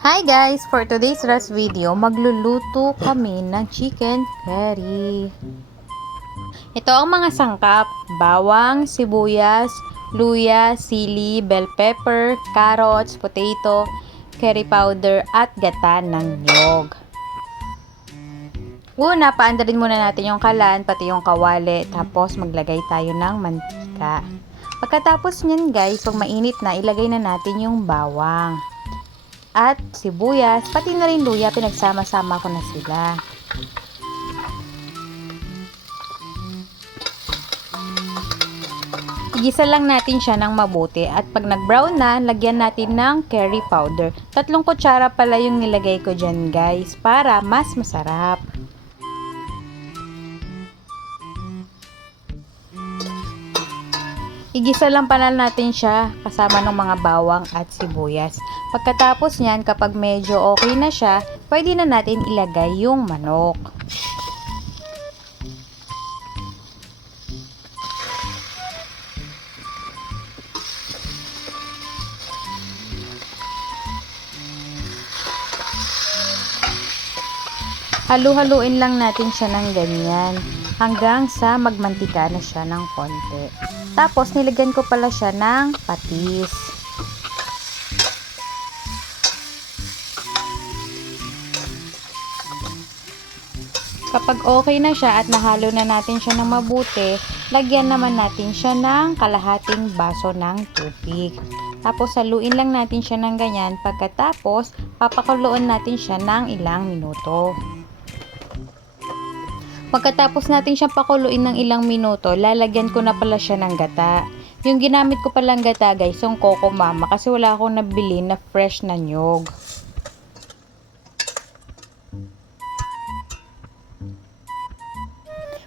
Hi guys! For today's rest video, magluluto kami ng chicken curry. Ito ang mga sangkap: bawang, sibuyas, luya, sili, bell pepper, carrots, potato, curry powder, at gata ng niyog. Una, paandarin muna natin yung kalan, pati yung kawali, tapos maglagay tayo ng mantika. Pagkatapos nyan guys, pag mainit na, ilagay na natin yung bawang at sibuyas, pati na rin luya, pinagsama-sama ko na sila. Igisa lang natin siya ng mabuti at pag nag-brown na, lagyan natin ng curry powder. 3 kutsara pala yung nilagay ko dyan guys, para mas masarap. Igisa lang pala natin siya kasama ng mga bawang at sibuyas. Pagkatapos niyan, kapag medyo okay na siya, pwede na natin ilagay yung manok. Halu-haluin lang natin siya ng ganyan hanggang sa magmantika na siya ng konti. Tapos nilagyan ko pala siya ng patis. Kapag okay na siya at nahalo na natin siya ng mabuti, lagyan naman natin siya ng kalahating baso ng tubig. Tapos haluin lang natin siya ng ganyan. Pagkatapos, papakuluan natin siya ng ilang minuto. Pagkatapos natin siyang pakuluin ng ilang minuto, lalagyan ko na pala siya ng gata. Yung ginamit ko palang gata guys, yung Coco Mama, kasi wala akong nabili na fresh na nyog.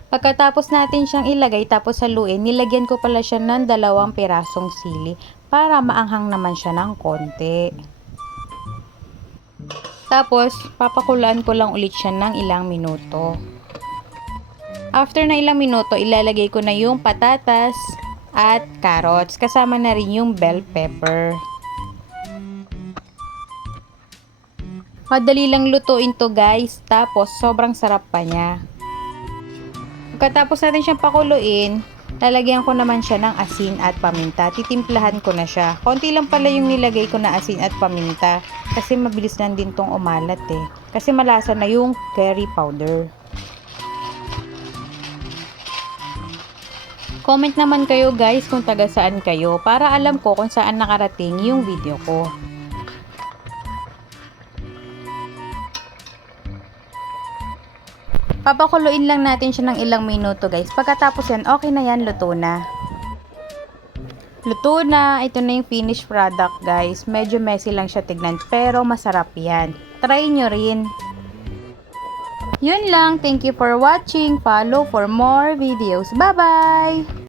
Pagkatapos natin siyang ilagay tapos haluin, nilagyan ko pala siya ng 2 pirasong sili para maanghang naman siya ng konti. Tapos, papakulaan ko lang ulit siya ng ilang minuto. After na ilang minuto, ilalagay ko na yung patatas at carrots. Kasama na rin yung bell pepper. Madali lang lutuin to guys. Tapos, sobrang sarap pa niya. Pagkatapos natin siyang pakuluin, lalagyan ko naman siya ng asin at paminta. Titimplahan ko na siya. Konti lang pala yung nilagay ko na asin at paminta. Kasi mabilis lang din tong umalat eh. Kasi malasa na yung curry powder. Comment naman kayo guys kung taga saan kayo para alam ko kung saan nakarating yung video ko. Papakuluin lang natin siya ng ilang minuto guys. Pagkatapos yan, okay na yan, luto na. Luto na, ito na yung finished product guys. Medyo messy lang siya tignan pero masarap yan. Try nyo rin. Yun lang, thank you for watching. Follow for more videos. Bye bye!